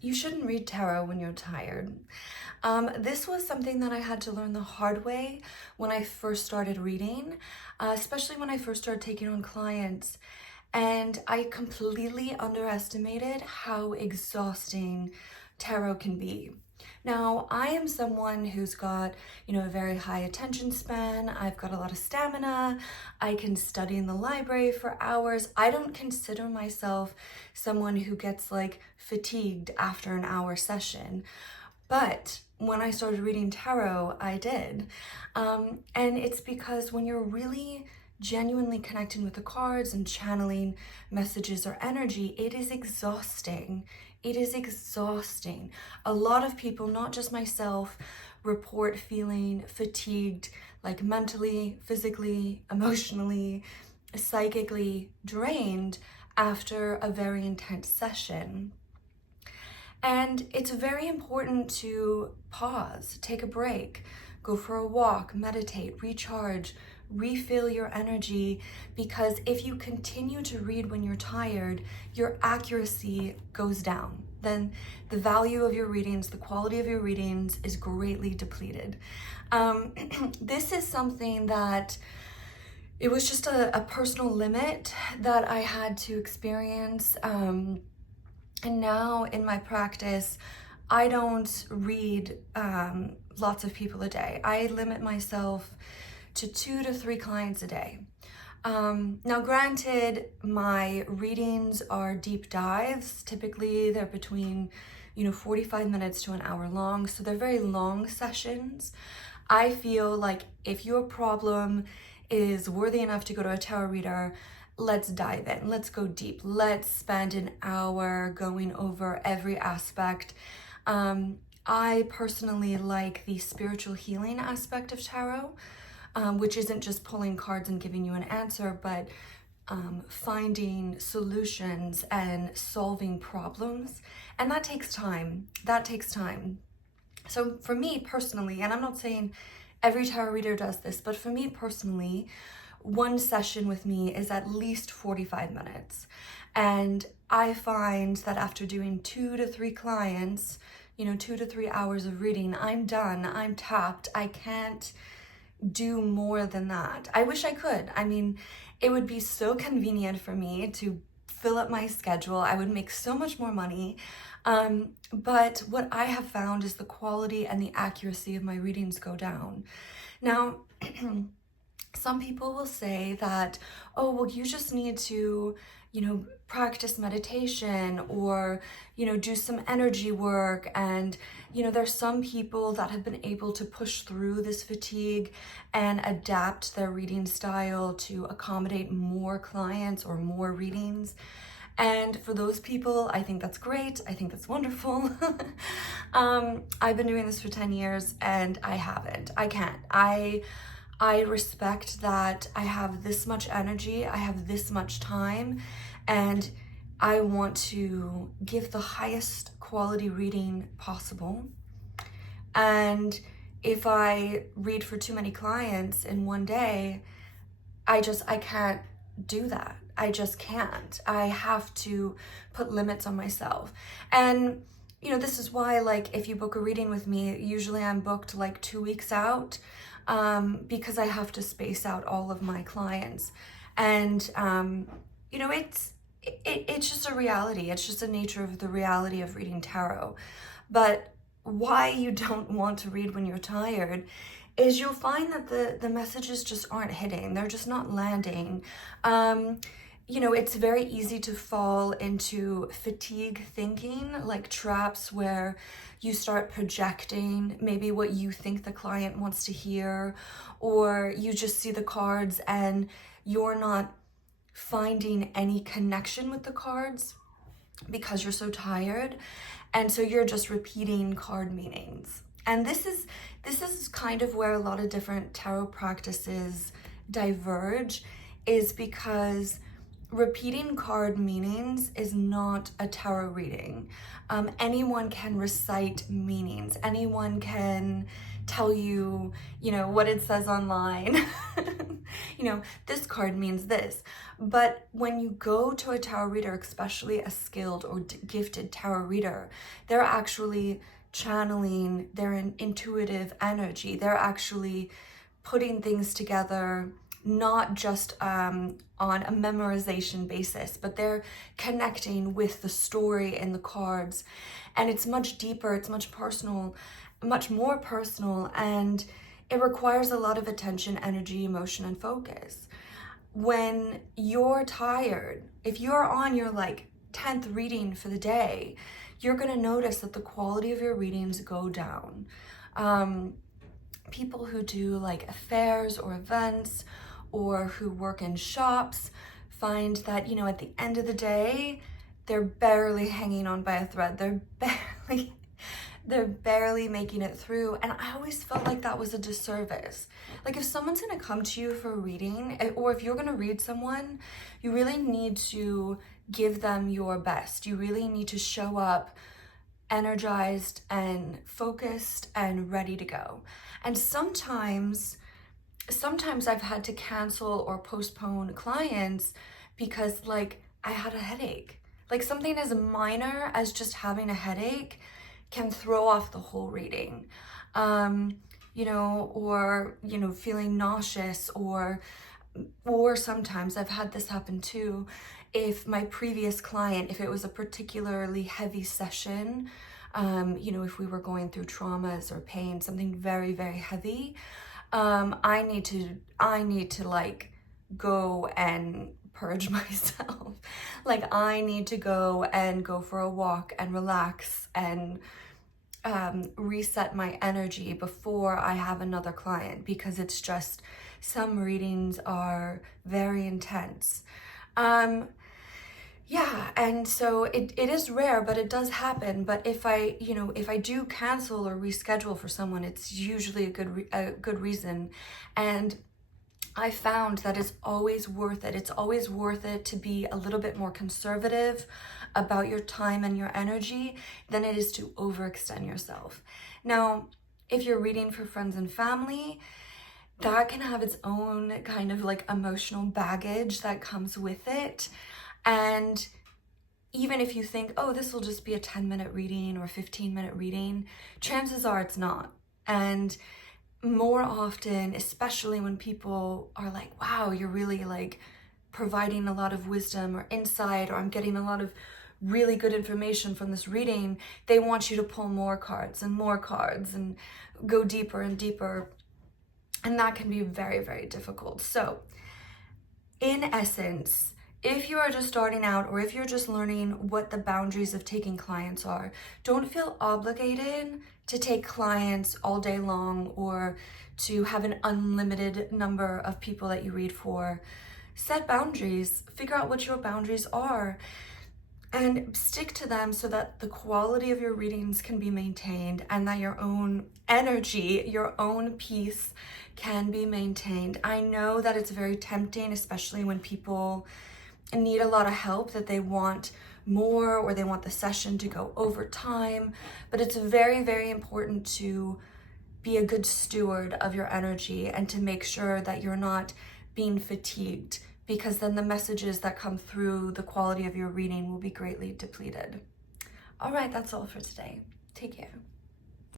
You shouldn't read tarot when you're tired. This was something that I had to learn the hard way when I first started reading, especially when I first started taking on clients. And I completely underestimated how exhausting tarot can be. Now, I am someone who's got, a very high attention span. I've got a lot of stamina. I can study in the library for hours. I don't consider myself someone who gets like fatigued after an hour session. But when I started reading tarot, I did. And it's because when you're really genuinely connecting with the cards and channeling messages or energy, it is exhausting. It is exhausting. A lot of people, not just myself, report feeling fatigued, like mentally, physically, emotionally, psychically drained after a very intense session. And it's very important to pause, take a break, go for a walk, meditate, recharge, refill your energy, because if you continue to read when you're tired, your accuracy goes down. Then the value of your readings, the quality of your readings is greatly depleted. This is something that it was just a personal limit that I had to experience. And now in my practice, I don't read lots of people a day. I limit myself to 2 to 3 clients a day. Now, granted, my readings are deep dives. Typically, they're between 45 minutes to an hour long, so they're very long sessions. I feel like if your problem is worthy enough to go to a tarot reader, let's dive in, let's go deep, let's spend an hour going over every aspect. I personally like the spiritual healing aspect of tarot, which isn't just pulling cards and giving you an answer, but finding solutions and solving problems. And that takes time. That takes time. So for me personally, and I'm not saying every tarot reader does this, but for me personally, one session with me is at least 45 minutes. And I find that after doing 2 to 3 clients, 2 to 3 hours of reading, I'm done, I'm tapped. I can't do more than that. I wish I could. I mean, it would be so convenient for me to fill up my schedule. I would make so much more money. But what I have found is the quality and the accuracy of my readings go down. Now, some people will say that, oh, well, you just need to, practice meditation or, do some energy work. And, there's some people that have been able to push through this fatigue and adapt their reading style to accommodate more clients or more readings. And for those people, I think that's great. I think that's wonderful. I've been doing this for 10 years and I haven't. I can't. I respect that I have this much energy, I have this much time, and I want to give the highest quality reading possible. And if I read for too many clients in one day, I can't do that. I just can't. I have to put limits on myself. And this is why, like, if you book a reading with me, usually I'm booked like 2 weeks out, because I have to space out all of my clients. And, it's just a reality. It's just the nature of the reality of reading tarot. But why you don't want to read when you're tired is you'll find that the messages just aren't hitting. They're just not landing. It's very easy to fall into fatigue thinking, like traps where you start projecting maybe what you think the client wants to hear, or you just see the cards and you're not finding any connection with the cards because you're so tired. And so you're just repeating card meanings. And this is kind of where a lot of different tarot practices diverge, is because repeating card meanings is not a tarot reading. Anyone can recite meanings. Anyone can tell you, what it says online. This card means this. But when you go to a tarot reader, especially a skilled or gifted tarot reader, they're actually channeling their intuitive energy. They're actually putting things together, not just on a memorization basis, but they're connecting with the story in the cards. And it's much deeper, it's much more personal, and it requires a lot of attention, energy, emotion, and focus. When you're tired, if you're on your 10th reading for the day, you're gonna notice that the quality of your readings go down. People who do affairs or events, or who work in shops, find that, at the end of the day, they're barely hanging on by a thread. They're barely making it through. And I always felt like that was a disservice. If someone's gonna come to you for a reading, or if you're gonna read someone, you really need to give them your best. You really need to show up energized and focused and ready to go. And sometimes I've had to cancel or postpone clients because I had a headache. Something as minor as just having a headache can throw off the whole reading. Or feeling nauseous, or sometimes I've had this happen too. If my previous client, if it was a particularly heavy session, if we were going through traumas or pain, something very, very heavy, I need to go and purge myself. I need to go for a walk and relax and reset my energy before I have another client, because it's just, some readings are very intense. Yeah, and so it is rare, but it does happen. But if I do cancel or reschedule for someone, it's usually a good reason. And I found that it's always worth it. It's always worth it to be a little bit more conservative about your time and your energy than it is to overextend yourself. Now, if you're reading for friends and family, that can have its own kind of emotional baggage that comes with it. And even if you think, oh, this will just be a 10-minute reading or a 15-minute reading, chances are it's not. And more often, especially when people are like, wow, you're really providing a lot of wisdom or insight, or I'm getting a lot of really good information from this reading, they want you to pull more cards and go deeper and deeper. And that can be very, very difficult. So in essence, if you are just starting out, or if you're just learning what the boundaries of taking clients are, don't feel obligated to take clients all day long or to have an unlimited number of people that you read for. Set boundaries, figure out what your boundaries are, and stick to them so that the quality of your readings can be maintained, and that your own energy, your own peace can be maintained. I know that it's very tempting, especially when people need a lot of help, that they want more, or they want the session to go over time. But it's very, very important to be a good steward of your energy and to make sure that you're not being fatigued, because then the messages that come through the quality of your reading will be greatly depleted. All right, that's all for today. Take care.